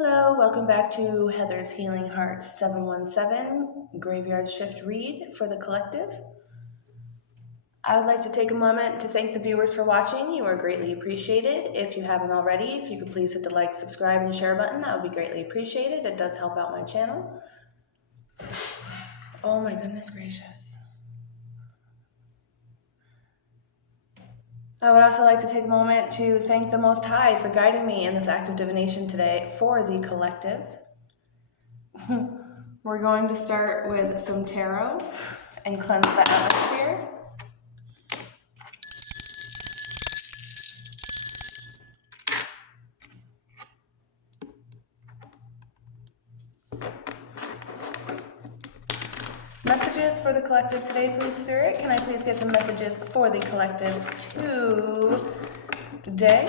Hello, welcome back to Heather's Healing Hearts 717 Graveyard Shift Read for the Collective. I would like to take a moment to thank the viewers for watching. You are greatly appreciated. If you haven't already, if you could please hit the like, subscribe, and share button, that would be greatly appreciated. It does help out my channel. Oh my goodness gracious. I would also like to take a moment to thank the Most High for guiding me in this act of divination today for the collective. We're going to start with some tarot and cleanse the atmosphere. Messages for the collective today, please, Spirit. Can I please get some messages for the collective today?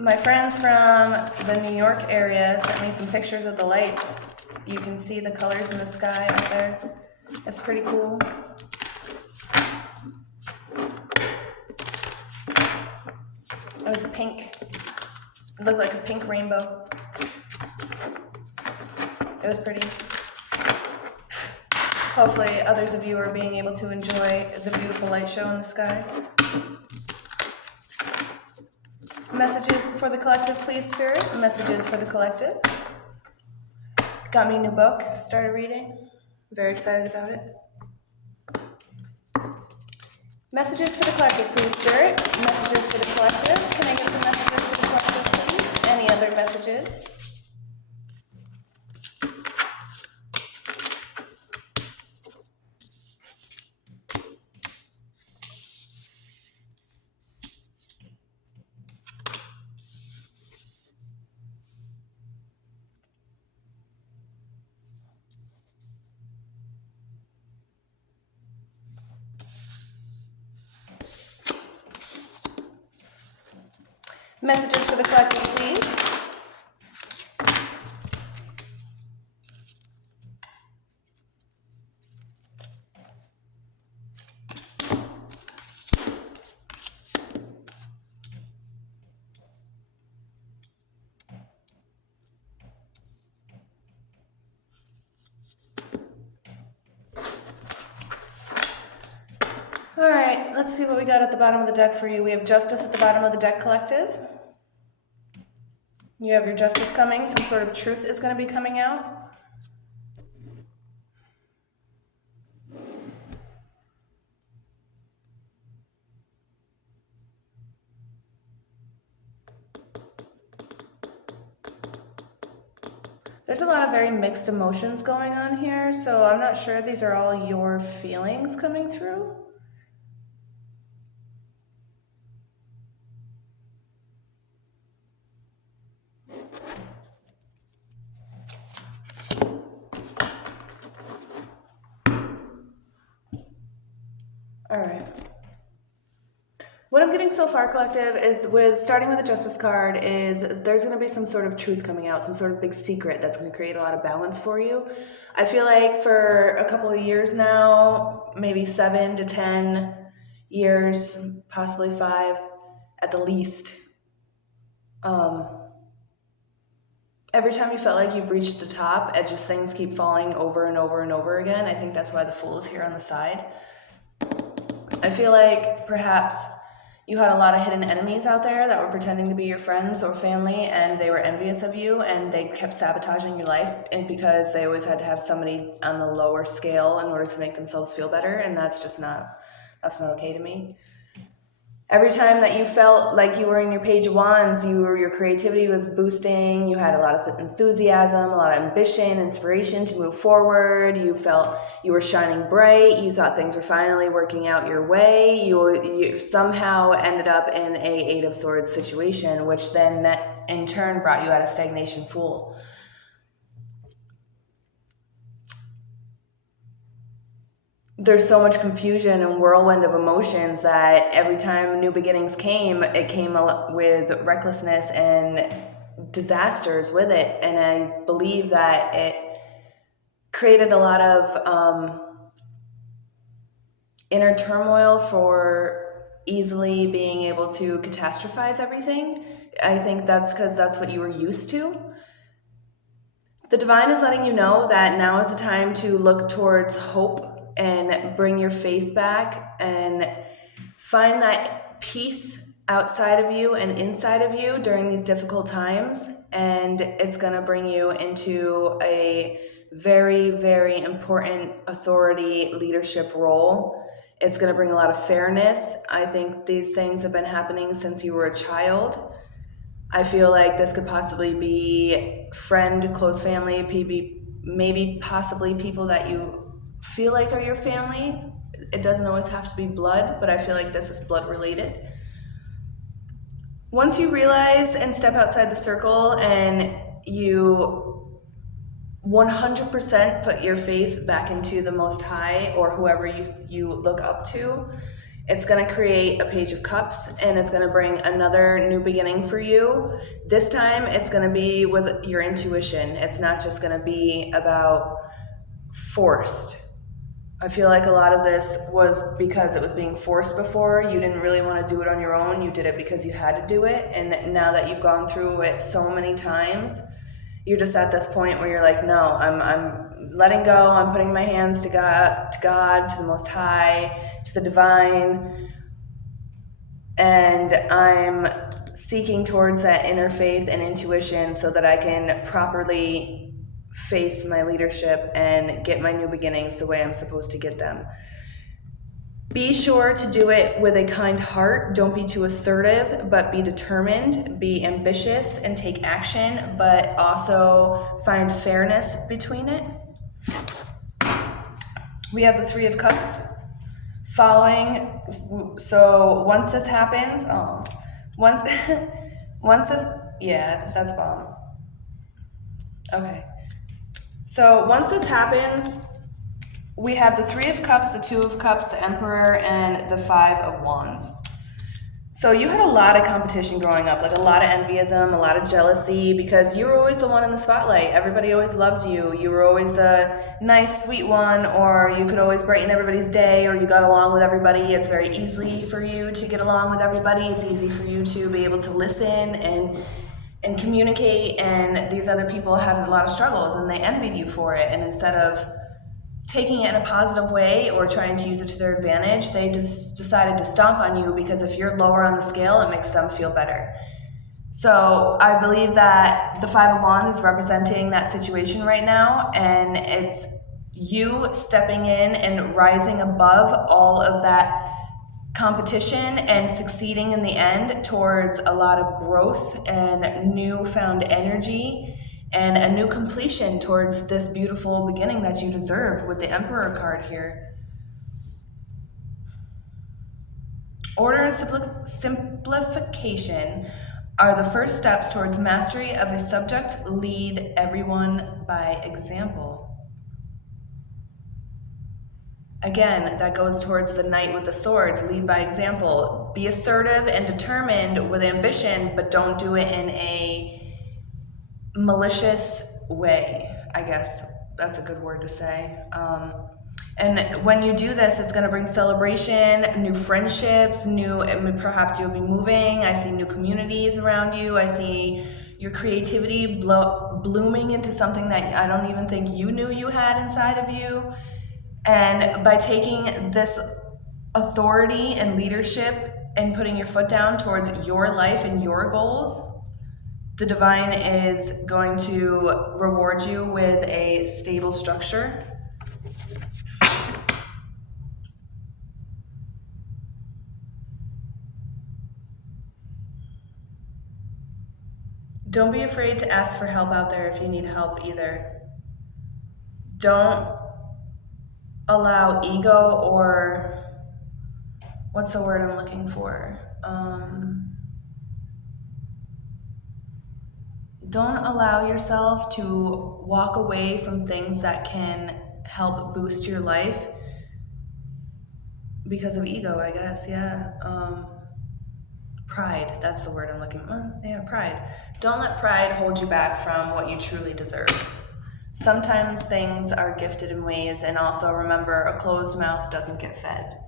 My friends from the New York area sent me some pictures of the lights. You can see the colors in the sky out there. It's pretty cool. It was pink. It looked like a pink rainbow. It was pretty. Hopefully others of you are being able to enjoy the beautiful light show in the sky. Messages for the collective, please, Spirit. Messages for the collective. Got me a new book. Started reading. Very excited about it. Messages for the collective, please, Spirit. Messages for the collective. Can I get some messages for the collective, please? Any other messages? Messages for the collective, please. All right, let's see what we got at the bottom of the deck for you. We have Justice at the bottom of the deck, collective. You have your justice coming. Some sort of truth is going to be coming out. There's a lot of very mixed emotions going on here, so I'm not sure these are all your feelings coming through. All right. What I'm getting so far, collective, is with starting with the Justice card is there's going to be some sort of truth coming out, some sort of big secret that's going to create a lot of balance for you. I feel like for a couple of years now, maybe 7 to 10 years, possibly 5 at the least, every time you felt like you've reached the top, and just things keep falling over and over and over again. I think that's why the Fool is here on the side. I feel like perhaps you had a lot of hidden enemies out there that were pretending to be your friends or family, and they were envious of you, and they kept sabotaging your life, and because they always had to have somebody on the lower scale in order to make themselves feel better, and that's not okay to me. Every time that you felt like you were in your Page of Wands, your creativity was boosting, you had a lot of enthusiasm, a lot of ambition, inspiration to move forward, you felt you were shining bright, you thought things were finally working out your way, you somehow ended up in a Eight of Swords situation, which then in turn brought you out of stagnation, Fool. There's so much confusion and whirlwind of emotions that every time new beginnings came, it came with recklessness and disasters with it. And I believe that it created a lot of inner turmoil for easily being able to catastrophize everything. I think that's because that's what you were used to. The divine is letting you know that now is the time to look towards hope and bring your faith back and find that peace outside of you and inside of you during these difficult times. And it's going to bring you into a very, very important authority leadership role. It's going to bring a lot of fairness. I think these things have been happening since you were a child. I feel like this could possibly be friend, close family, maybe possibly people that you feel like are your family. It doesn't always have to be blood, but I feel like this is blood related. Once you realize and step outside the circle and you 100% put your faith back into the Most High or whoever you look up to, it's going to create a Page of Cups, and it's going to bring another new beginning for you. This time, it's going to be with your intuition. It's not just going to be about forced. I feel like a lot of this was because it was being forced before. You didn't really want to do it on your own. You did it because you had to do it. And now that you've gone through it so many times, you're just at this point where you're like, no, I'm letting go. I'm putting my hands to God, to the Most High, to the divine, and I'm seeking towards that inner faith and intuition so that I can properly face my leadership and get my new beginnings the way I'm supposed to get them. Be sure to do it with a kind heart. Don't be too assertive, but be determined, be ambitious, and take action, but also find fairness between it. We have the Three of Cups following. So once this happens, once this, yeah, that's bomb. Okay. So once this happens, we have the Three of Cups, the Two of Cups, the Emperor, and the Five of Wands. So you had a lot of competition growing up, like a lot of envyism, a lot of jealousy, because you were always the one in the spotlight. Everybody always loved you. You were always the nice, sweet one, or you could always brighten everybody's day, or you got along with everybody. It's very easy for you to get along with everybody. It's easy for you to be able to listen and communicate, and these other people had a lot of struggles, and they envied you for it. And instead of taking it in a positive way or trying to use it to their advantage, they just decided to stomp on you because if you're lower on the scale, it makes them feel better. So I believe that the Five of Wands is representing that situation right now, and it's you stepping in and rising above all of that competition and succeeding in the end towards a lot of growth and newfound energy and a new completion towards this beautiful beginning that you deserve with the Emperor card here. Order and simplification are the first steps towards mastery of a subject. Lead everyone by example. Again, that goes towards the Knight with the Swords. Lead by example. Be assertive and determined with ambition, but don't do it in a malicious way. I guess that's a good word to say. And when you do this, it's going to bring celebration, new friendships, perhaps you'll be moving. I see new communities around you. I see your creativity blooming into something that I don't even think you knew you had inside of you. And by taking this authority and leadership and putting your foot down towards your life and your goals, the divine is going to reward you with a stable structure. Don't be afraid to ask for help out there if you need help either. Don't allow ego or what's the word I'm looking for? Don't allow yourself to walk away from things that can help boost your life because of ego, I guess. Yeah. Pride, that's the word I'm looking for. Yeah, pride. Don't let pride hold you back from what you truly deserve. Sometimes things are gifted in ways, and also remember, a closed mouth doesn't get fed.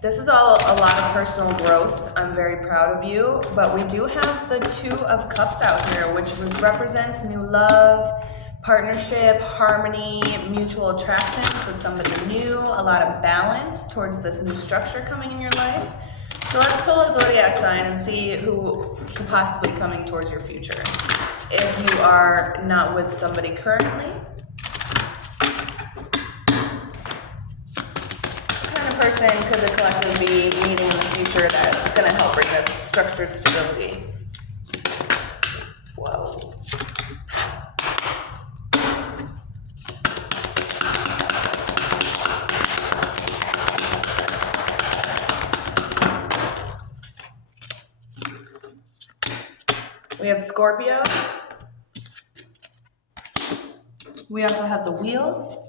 This is all a lot of personal growth. I'm very proud of you, but we do have the Two of Cups out here, which represents new love, partnership, harmony, mutual attractions with somebody new, a lot of balance towards this new structure coming in your life. So let's pull a zodiac sign and see who could possibly coming towards your future. If you are not with somebody currently, person could the collective be meeting in the future that's going to help bring this structured stability? Whoa. We have Scorpio. We also have the Wheel.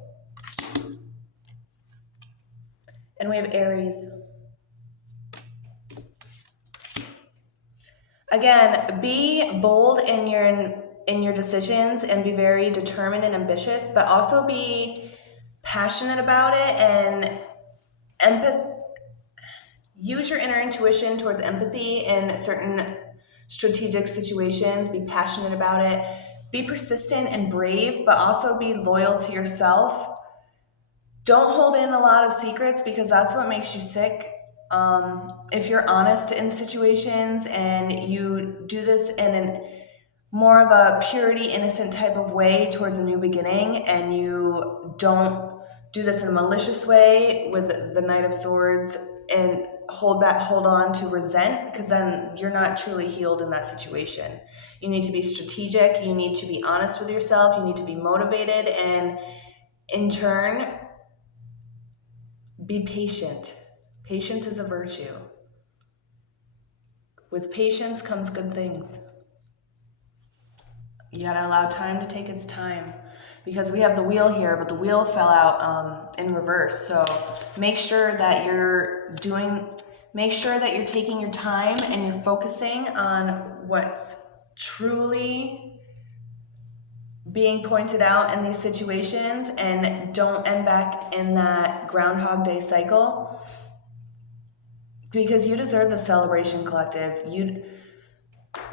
And we have Aries. Again, be bold in your decisions and be very determined and ambitious, but also be passionate about it and use your inner intuition towards empathy in certain strategic situations. Be passionate about it. Be persistent and brave, but also be loyal to yourself. Don't hold in a lot of secrets because that's what makes you sick. If you're honest in situations and you do this in more of a purity, innocent type of way towards a new beginning, and you don't do this in a malicious way with the Knight of Swords and hold on to resent, because then you're not truly healed in that situation. You need to be strategic. You need to be honest with yourself. You need to be motivated, and in turn, be patient. Patience is a virtue. With patience comes good things. You gotta allow time to take its time, because we have the Wheel here, but the Wheel fell out in reverse. So make sure that you're taking your time and you're focusing on what's truly being pointed out in these situations, and don't end back in that Groundhog Day cycle, because you deserve the celebration, collective.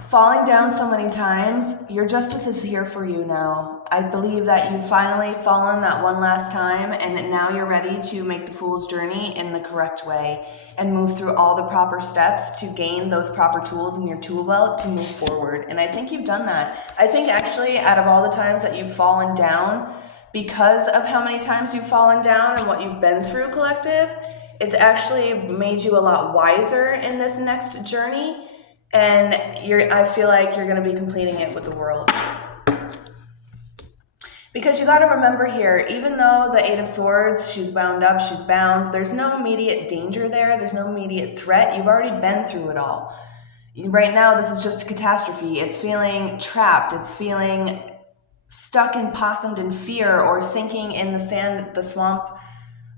Falling down so many times, your justice is here for you now. I believe that you've finally fallen that one last time, and now you're ready to make the Fool's Journey in the correct way and move through all the proper steps to gain those proper tools in your tool belt to move forward. And I think you've done that. I think actually out of all the times that you've fallen down, because of how many times you've fallen down and what you've been through, collective, it's actually made you a lot wiser in this next journey. And I feel like you're going to be completing it with the World. Because you got to remember here, even though the Eight of Swords, she's wound up, she's bound, there's no immediate danger there. There's no immediate threat. You've already been through it all. Right now, this is just a catastrophe. It's feeling trapped. It's feeling stuck and possummed in fear, or sinking in the sand, the swamp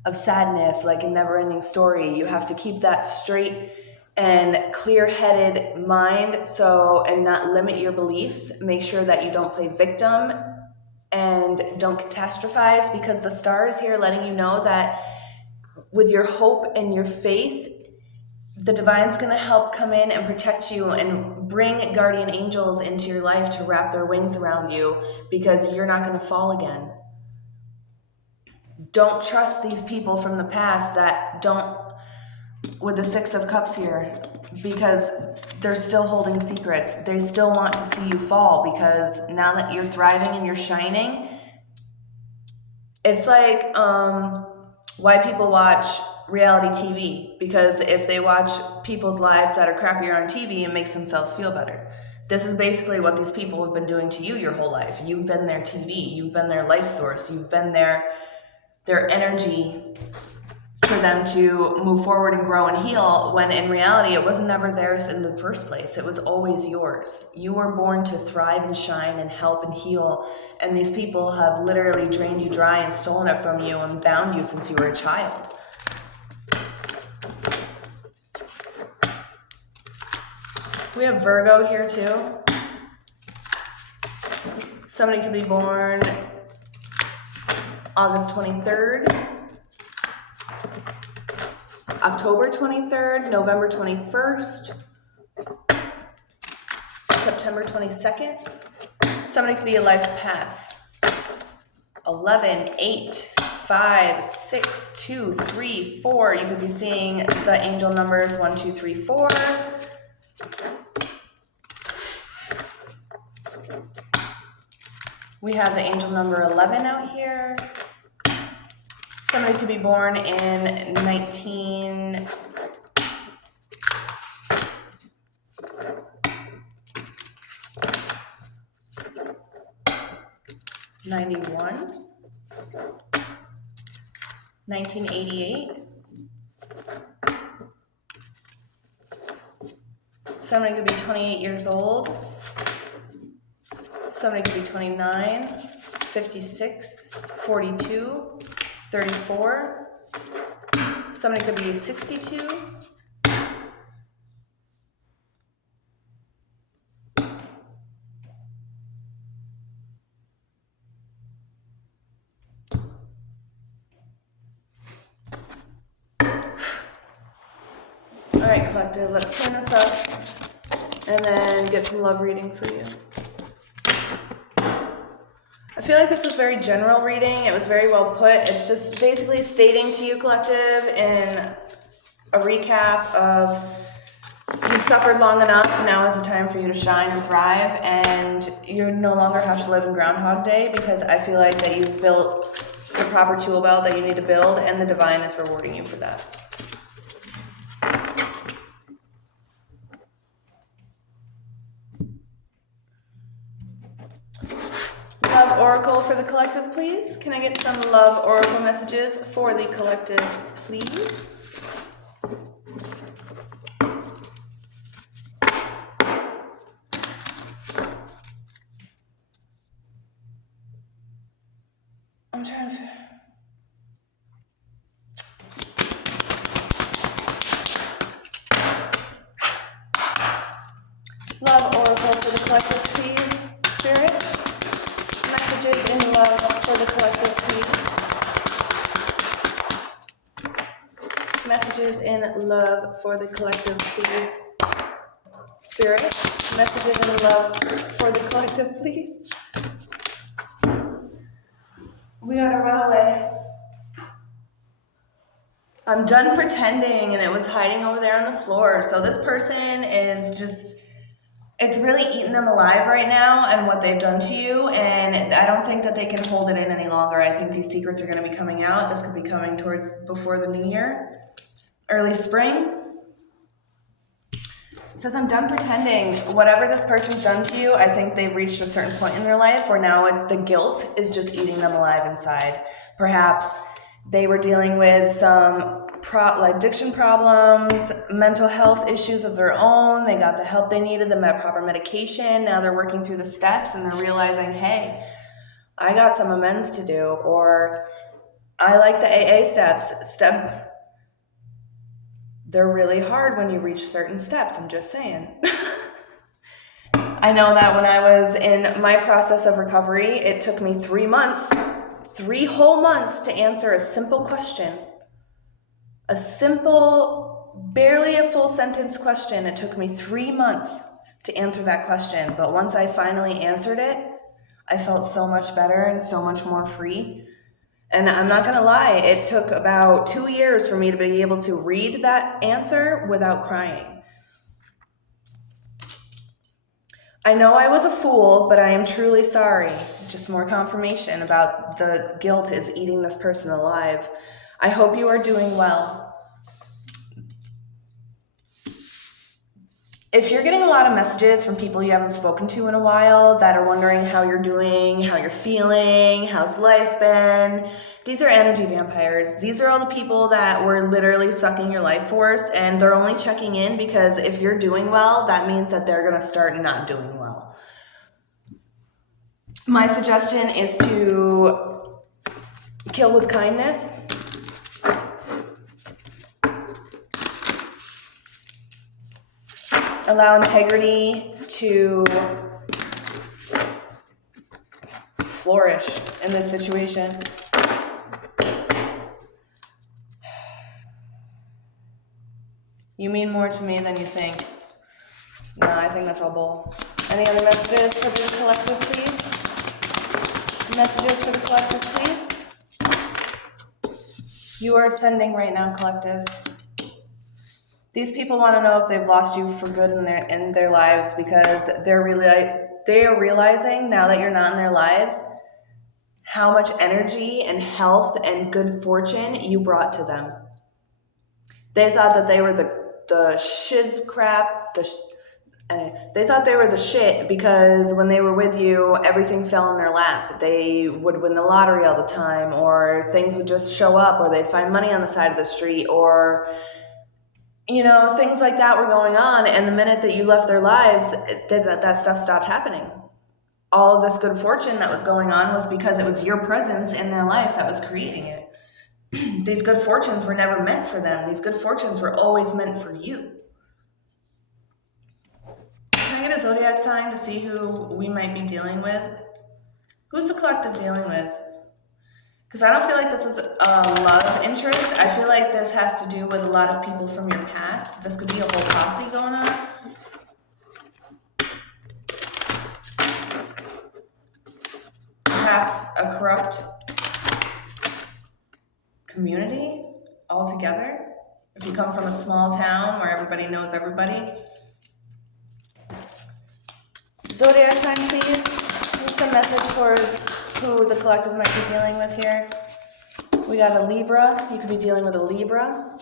of sadness, like a never-ending story. You have to keep that straight and clear-headed mind, and not limit your beliefs. Make sure that you don't play victim and don't catastrophize, because the star is here letting you know that with your hope and your faith, the divine's going to help come in and protect you and bring guardian angels into your life to wrap their wings around you, because you're not going to fall again. Don't trust these people from the past with the Six of Cups here, because they're still holding secrets. They still want to see you fall, because now that you're thriving and you're shining, it's like why people watch reality TV, because if they watch people's lives that are crappier on TV, it makes themselves feel better. This is basically what these people have been doing to you your whole life. You've been their TV, you've been their life source, you've been their energy for them to move forward and grow and heal, when in reality it was never theirs in the first place. It was always yours. You were born to thrive and shine and help and heal, and these people have literally drained you dry and stolen it from you and bound you since you were a child. We have Virgo here too. Somebody could be born August 23rd, October October 23rd, November 21st, September 22nd. Somebody could be a life path. 11, 8, 5, 6, 2, 3, 4. You could be seeing the angel numbers 1, 2, 3, 4. We have the angel number 11 out here. Somebody could be born in 1991, 1988. Somebody could be 28 years old. Somebody could be 29, 56, 42, 34. Somebody could be 62. All right, collective, let's clean this up and then get some love reading for you. I feel like this was very general reading. It was very well put. It's just basically stating to you, collective, in a recap of you've suffered long enough. Now is the time for you to shine and thrive, and you no longer have to live in Groundhog Day, because I feel like that you've built the proper tool belt that you need to build, and the divine is rewarding you for that. Love Oracle for the collective, please. Can I get some love Oracle messages for the collective, please? I'm trying to... Love Oracle for the collective, please. Spirit. Messages in love for the collective, please. Messages in love for the collective, please. Spirit. Messages in love for the collective, please. We gotta run away. I'm done pretending, and it was hiding over there on the floor. So this person is just, it's really eating them alive right now and what they've done to you, and I don't think that they can hold it in any longer. I think these secrets are going to be coming out. This could be coming towards before the new year, early spring. It says, I'm done pretending. Whatever this person's done to you, I think they've reached a certain point in their life where now the guilt is just eating them alive inside. Perhaps they were dealing with some addiction problems, mental health issues of their own. They got the help they needed, the proper medication. Now they're working through the steps and they're realizing, hey, I got some amends to do, or I like the AA steps. They're really hard when you reach certain steps, I'm just saying. I know that when I was in my process of recovery, it took me 3 months, 3 whole months to answer a simple question. A simple, barely a full sentence question. It took me 3 months to answer that question. But once I finally answered it, I felt so much better and so much more free. And I'm not gonna lie, it took about 2 years for me to be able to read that answer without crying. I know I was a fool, but I am truly sorry. Just more confirmation about the guilt is eating this person alive. I hope you are doing well. If you're getting a lot of messages from people you haven't spoken to in a while that are wondering how you're doing, how you're feeling, how's life been, these are energy vampires. These are all the people that were literally sucking your life force, and they're only checking in because if you're doing well, that means that they're going to start not doing well. My suggestion is to kill with kindness. Allow integrity to flourish in this situation. You mean more to me than you think. No, I think that's all bull. Any other messages for the collective, please? Messages for the collective, please? You are ascending right now, collective. These people want to know if they've lost you for good in their lives, because they are realizing now that you're not in their lives how much energy and health and good fortune you brought to them. They thought that they were the shiz crap. They thought they were the shit because when they were with you, everything fell in their lap. They would win the lottery all the time, or things would just show up, or they'd find money on the side of the street, or things like that were going on. And the minute that you left their lives, that stuff stopped happening. All of this good fortune that was going on was because it was your presence in their life that was creating it. These good fortunes were never meant for them. These good fortunes were always meant for you. Can I get a zodiac sign to see who we might be dealing with? Who's the collective dealing with? Because I don't feel like this is a love interest. I feel like this has to do with a lot of people from your past. This could be a whole posse going on. Perhaps a corrupt community altogether. If you come from a small town where everybody knows everybody. Zodiac sign, please. What's a message towards who the collective might be dealing with here? We got a Libra. You could be dealing with a Libra.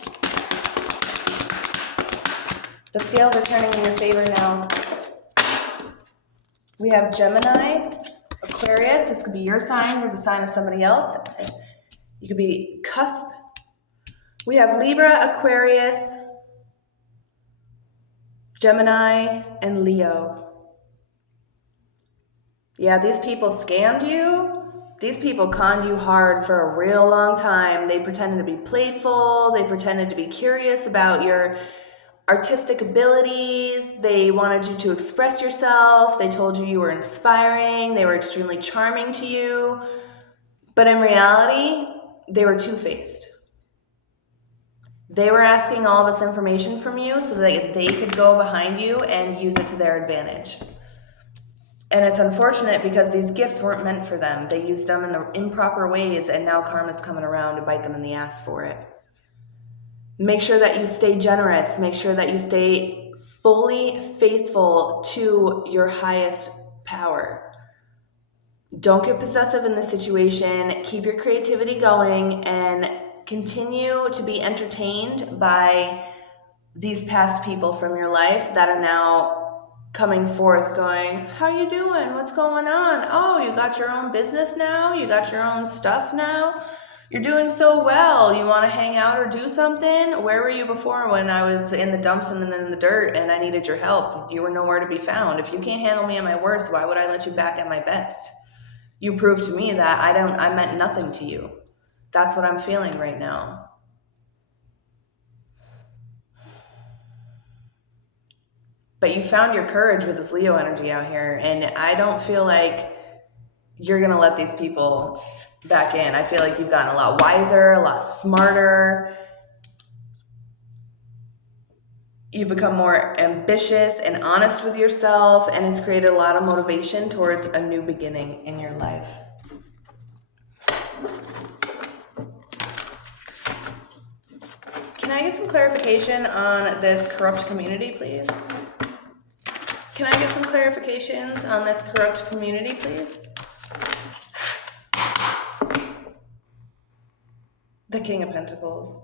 The scales are turning in your favor now. We have Gemini, Aquarius. This could be your signs or the sign of somebody else. You could be cusp. We have Libra, Aquarius, Gemini, and Leo. Yeah, these people scammed you. These people conned you hard for a real long time. They pretended to be playful. They pretended to be curious about your artistic abilities. They wanted you to express yourself. They told you were inspiring. They were extremely charming to you. But in reality, they were two-faced. They were asking all of this information from you so that they could go behind you and use it to their advantage. And it's unfortunate because these gifts weren't meant for them. They used them in the improper ways, and now karma's coming around to bite them in the ass for it. Make sure that you stay generous. Make sure that you stay fully faithful to your highest power. Don't get possessive in this situation. Keep your creativity going and continue to be entertained by these past people from your life that are now coming forth going, how you doing? What's going on? Oh, you got your own business now? You got your own stuff now? You're doing so well. You want to hang out or do something? Where were you before when I was in the dumps and in the dirt and I needed your help? You were nowhere to be found. If you can't handle me at my worst, why would I let you back at my best? You proved to me that I meant nothing to you. That's what I'm feeling right now. But you found your courage with this Leo energy out here, and I don't feel like you're going to let these people back in. I feel like you've gotten a lot wiser, a lot smarter. You've become more ambitious and honest with yourself, and it's created a lot of motivation towards a new beginning in your life. Can I get some clarification on this corrupt community, please? Can I get some clarifications on this corrupt community, please? The King of Pentacles.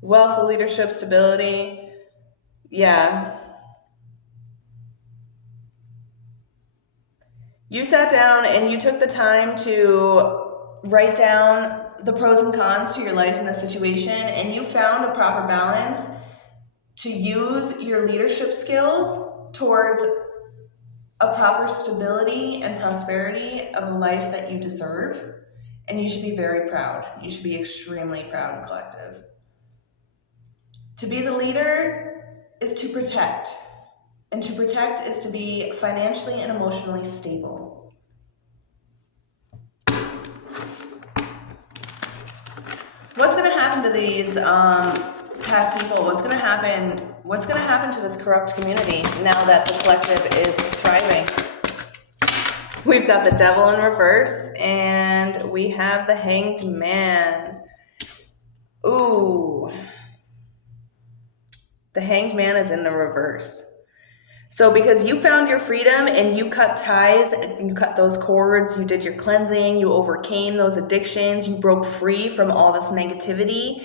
Wealth, leadership, stability. Yeah. You sat down and you took the time to write down the pros and cons to your life in this situation, and you found a proper balance to use your leadership skills towards a proper stability and prosperity of a life that you deserve. And you should be very proud. You should be extremely proud, collective. To be the leader is to protect. And to protect is to be financially and emotionally stable. What's going to happen to these past people? What's going to happen What's going to happen to this corrupt community now that the collective is thriving? We've got the Devil in reverse, and we have the Hanged Man. Ooh. The Hanged Man is in the reverse. So because you found your freedom and you cut ties, you cut those cords, you did your cleansing, you overcame those addictions, you broke free from all this negativity,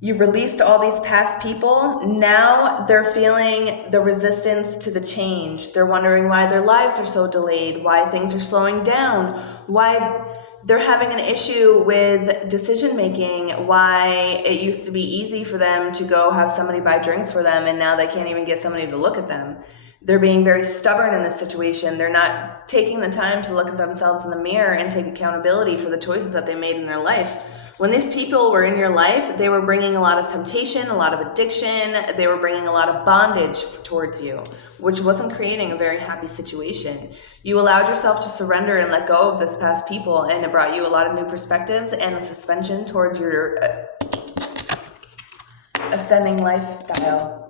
you've released all these past people. Now they're feeling the resistance to the change. They're wondering why their lives are so delayed, why things are slowing down, why they're having an issue with decision making, why it used to be easy for them to go have somebody buy drinks for them and now they can't even get somebody to look at them. They're being very stubborn in this situation. They're not taking the time to look at themselves in the mirror and take accountability for the choices that they made in their life. When these people were in your life, they were bringing a lot of temptation, a lot of addiction. They were bringing a lot of bondage towards you, which wasn't creating a very happy situation. You allowed yourself to surrender and let go of this past people, and it brought you a lot of new perspectives and a suspension towards your ascending lifestyle.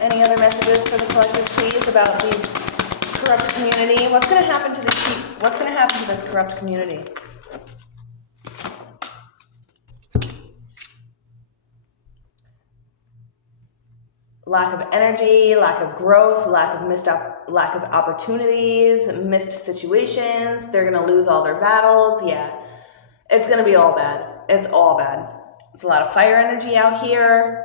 Any other messages for the collective, please, about these corrupt community? What's going to happen to these people? What's going to happen to this corrupt community? Lack of energy, lack of growth, lack of opportunities, missed situations. They're going to lose all their battles. Yeah, it's going to be all bad. It's all bad. It's a lot of fire energy out here.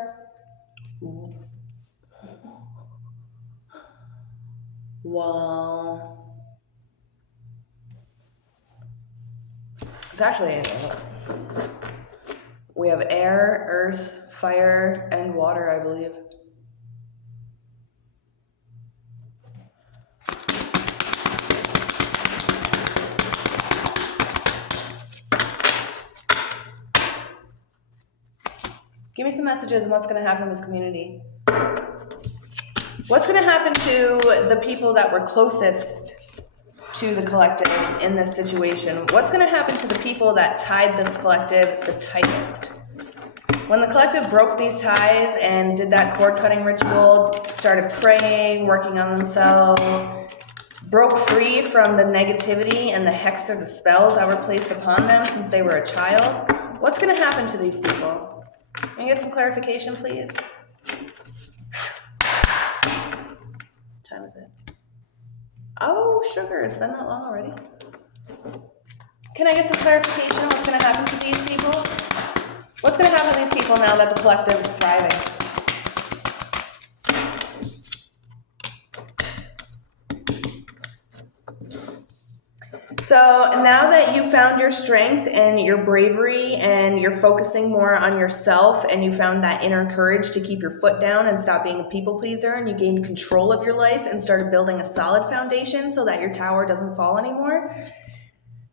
Wow. It's actually, we have air, earth, fire, and water, I believe. Give me some messages on what's going to happen in this community. What's going to happen to the people that were closest to the collective in this situation? What's going to happen to the people that tied this collective the tightest? When the collective broke these ties and did that cord cutting ritual, started praying, working on themselves, broke free from the negativity and the hex or the spells that were placed upon them since they were a child, what's going to happen to these people? Can I get some clarification, please? Time is it? Oh, sugar, it's been that long already. Can I get some clarification on what's going to happen to these people? What's going to happen to these people now that the collective is thriving? So now that you found your strength and your bravery and you're focusing more on yourself and you found that inner courage to keep your foot down and stop being a people pleaser, and you gained control of your life and started building a solid foundation so that your tower doesn't fall anymore,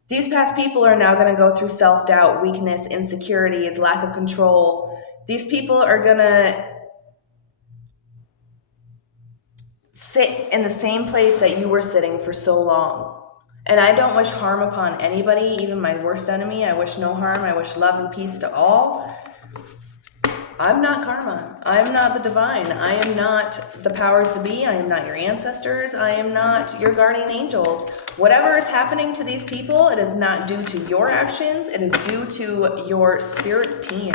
these past people are now going to go through self-doubt, weakness, insecurities, lack of control. These people are going to sit in the same place that you were sitting for so long. And I don't wish harm upon anybody, even my worst enemy. I wish no harm. I wish love and peace to all. I'm not karma. I'm not the divine. I am not the powers to be. I am not your ancestors. I am not your guardian angels. Whatever is happening to these people, it is not due to your actions. It is due to your spirit team.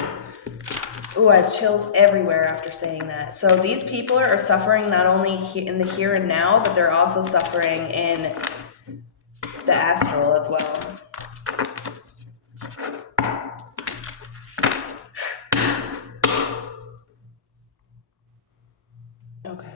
Ooh, I have chills everywhere after saying that. So these people are suffering not only in the here and now, but they're also suffering in the astral as well. Okay.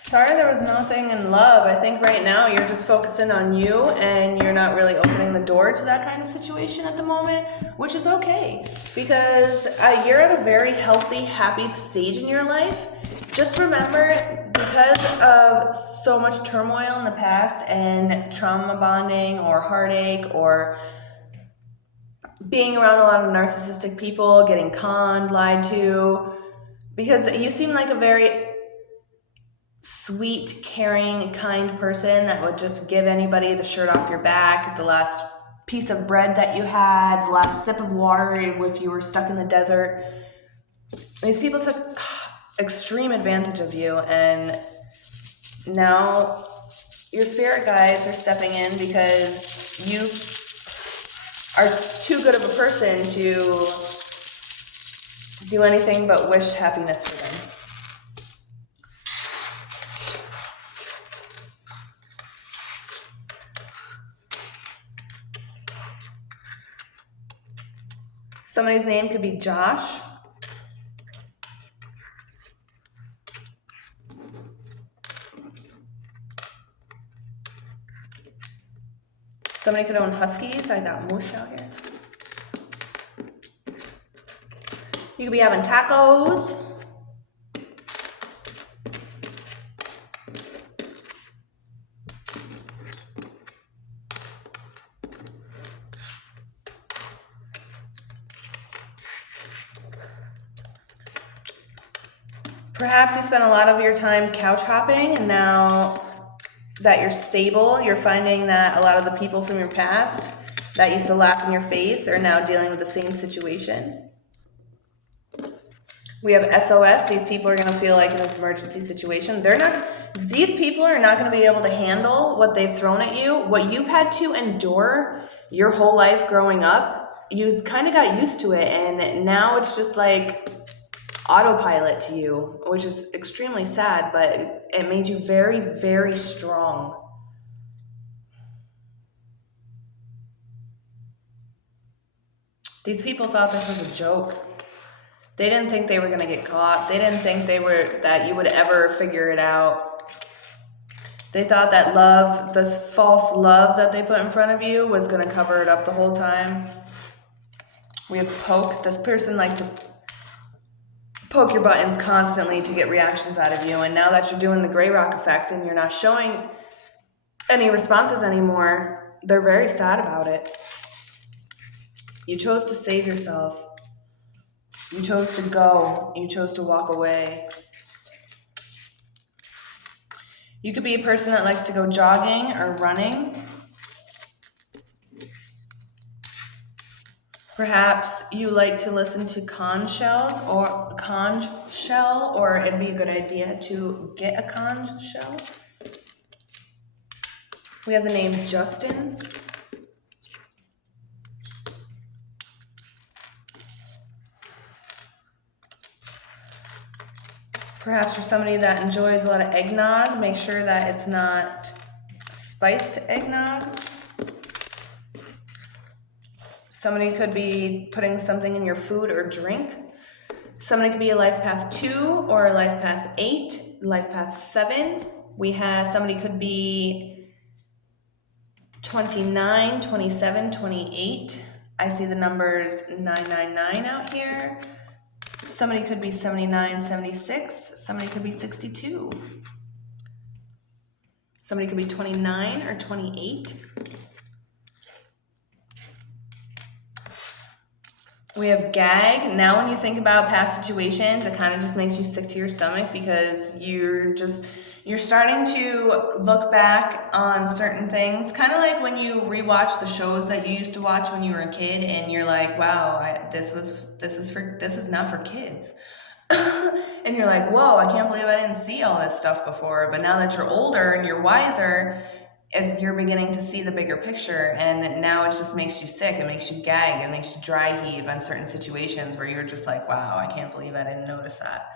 Sorry there was nothing in love. I think right now you're just focusing on you and you're not really opening the door to that kind of situation at the moment, which is okay because you're at a very healthy, happy stage in your life. Just remember, because of so much turmoil in the past and trauma bonding or heartache or being around a lot of narcissistic people, getting conned, lied to, because you seem like a very sweet, caring, kind person that would just give anybody the shirt off your back, the last piece of bread that you had, the last sip of water if you were stuck in the desert. These people took extreme advantage of you, and now your spirit guides are stepping in because you are too good of a person to do anything but wish happiness for them. Somebody's name could be Josh. Somebody could own Huskies. I got Moosh out here. You could be having tacos. Perhaps you spent a lot of your time couch hopping, and now that you're stable, you're finding that a lot of the people from your past that used to laugh in your face are now dealing with the same situation. We have SOS. These people are going to feel like in this emergency situation, these people are not going to be able to handle what they've thrown at you. What you've had to endure your whole life growing up, you kind of got used to it, and now it's just like autopilot to you, which is extremely sad, but it made you very, very strong. These people thought this was a joke. They didn't think they were going to get caught. They didn't think that you would ever figure it out. They thought that love, this false love that they put in front of you, was going to cover it up the whole time. We have Poke. This person likes to poke your buttons constantly to get reactions out of you, and now that you're doing the gray rock effect and you're not showing any responses anymore, they're very sad about it. You chose to save yourself. You chose to go. You chose to walk away. You could be a person that likes to go jogging or running. Perhaps you like to listen to conch shell, or it'd be a good idea to get a conch shell. We have the name Justin. Perhaps you're somebody that enjoys a lot of eggnog. Make sure that it's not spiced eggnog. Somebody could be putting something in your food or drink. Somebody could be a life path 2 or a life path 8, life path 7. We have somebody could be 29, 27, 28. I see the numbers 999 out here. Somebody could be 79, 76. Somebody could be 62. Somebody could be 29 or 28. We have gag. Now when you think about past situations, it kind of just makes you sick to your stomach because you're starting to look back on certain things, kind of like when you rewatch the shows that you used to watch when you were a kid, and you're like, wow, this is not for kids. And you're like, whoa, I can't believe I didn't see all this stuff before. But now that you're older and you're wiser, you're beginning to see the bigger picture, and now it just makes you sick. It makes you gag. It makes you dry heave on certain situations where you're just like, wow, I can't believe I didn't notice that.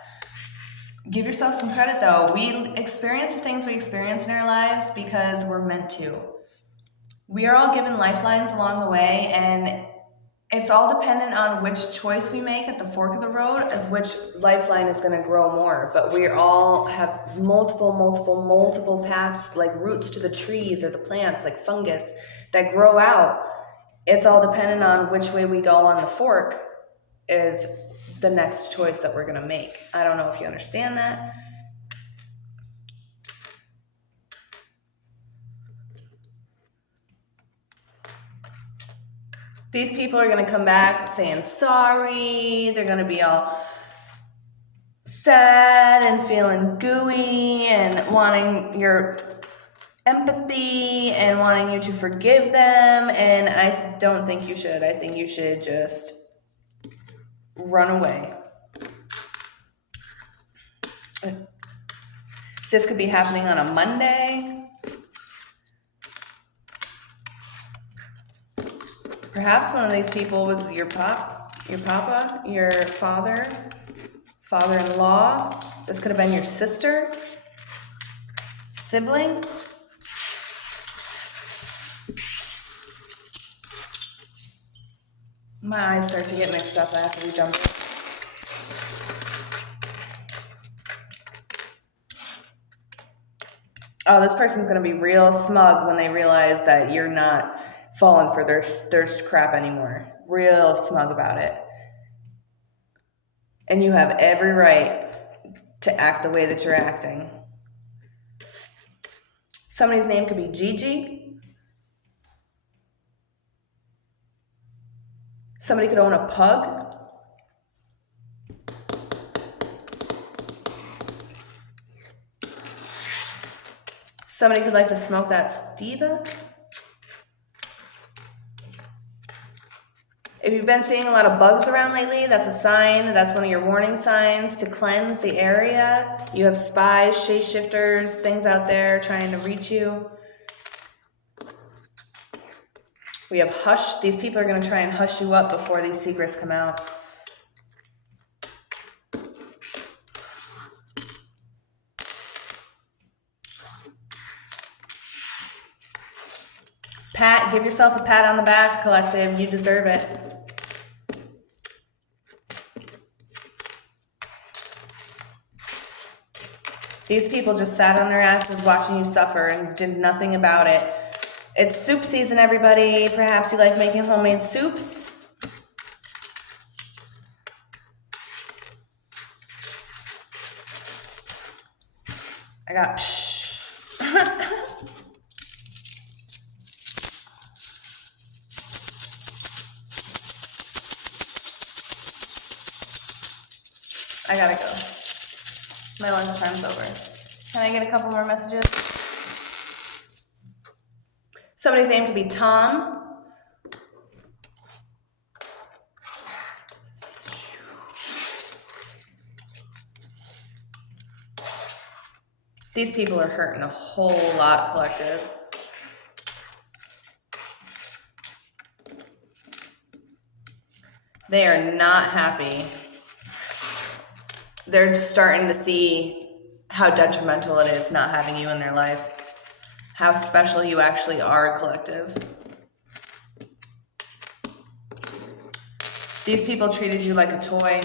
Give yourself some credit, though. We experience the things we experience in our lives because we're meant to. We are all given lifelines along the way, and it's all dependent on which choice we make at the fork of the road as which lifeline is going to grow more. But we all have multiple paths, like roots to the trees or the plants, like fungus, that grow out. It's all dependent on which way we go on the fork is the next choice that we're going to make. I don't know if you understand that. These people are going to come back saying sorry. They're going to be all sad and feeling gooey and wanting your empathy and wanting you to forgive them, and I don't think you should. I think you should just run away. This could be happening on a Monday. Perhaps one of these people was your papa, your father, father-in-law. This could have been your sister, sibling. My eyes start to get mixed up after we jump. Oh, this person's going to be real smug when they realize that you're not falling for their crap anymore. Real smug about it. And you have every right to act the way that you're acting. Somebody's name could be Gigi. Somebody could own a pug. Somebody could like to smoke that Steva. If you've been seeing a lot of bugs around lately, that's a sign. That's one of your warning signs to cleanse the area. You have spies, shapeshifters, things out there trying to reach you. We have hush. These people are going to try and hush you up before these secrets come out. Pat, give yourself a pat on the back, collective. You deserve it. These people just sat on their asses watching you suffer and did nothing about it. It's soup season, everybody. Perhaps you like making homemade soups. I got psh. I gotta go. My lunch time's over. Can I get a couple more messages? Somebody's name could be Tom. These people are hurting a whole lot, collective. They are not happy. They're starting to see how detrimental it is not having you in their life. How special you actually are, collective. These people treated you like a toy.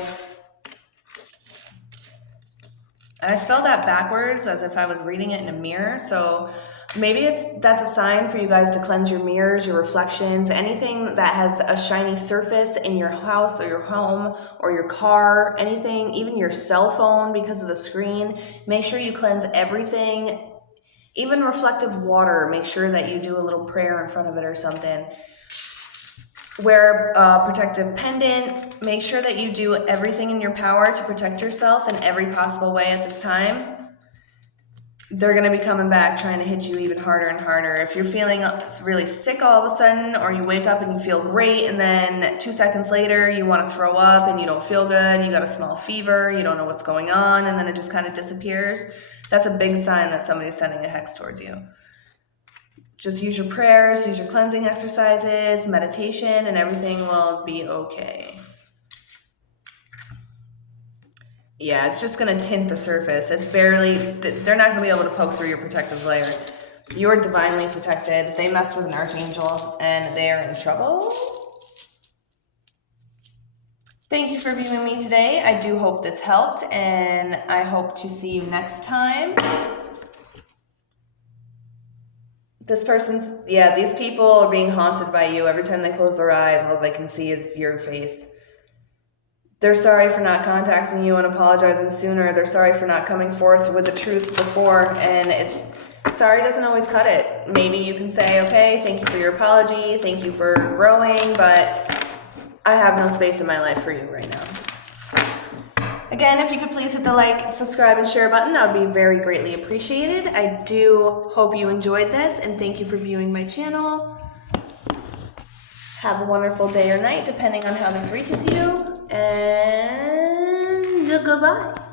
And I spelled that backwards as if I was reading it in a mirror. So maybe that's a sign for you guys to cleanse your mirrors, your reflections, anything that has a shiny surface in your house or your home or your car, anything, even your cell phone because of the screen. Make sure you cleanse everything, even reflective water. Make sure that you do a little prayer in front of it or something. Wear a protective pendant. Make sure that you do everything in your power to protect yourself in every possible way at this time. They're going to be coming back trying to hit you even harder and harder. If you're feeling really sick all of a sudden, or you wake up and you feel great, and then 2 seconds later you want to throw up and you don't feel good, you got a small fever, you don't know what's going on, and then it just kind of disappears, that's a big sign that somebody's sending a hex towards you. Just use your prayers, use your cleansing exercises, meditation, and everything will be okay. Yeah, it's just going to tint the surface. It's barely, they're not going to be able to poke through your protective layer. You're divinely protected. They messed with an archangel and they are in trouble. Thank you for viewing me today. I do hope this helped, and I hope to see you next time. These people are being haunted by you. Every time they close their eyes, all they can see is your face. They're sorry for not contacting you and apologizing sooner. They're sorry for not coming forth with the truth before, and sorry doesn't always cut it. Maybe you can say, okay, thank you for your apology, thank you for growing, but I have no space in my life for you right now. Again, if you could please hit the like, subscribe, and share button, that would be very greatly appreciated. I do hope you enjoyed this, and thank you for viewing my channel. Have a wonderful day or night, depending on how this reaches you, and goodbye.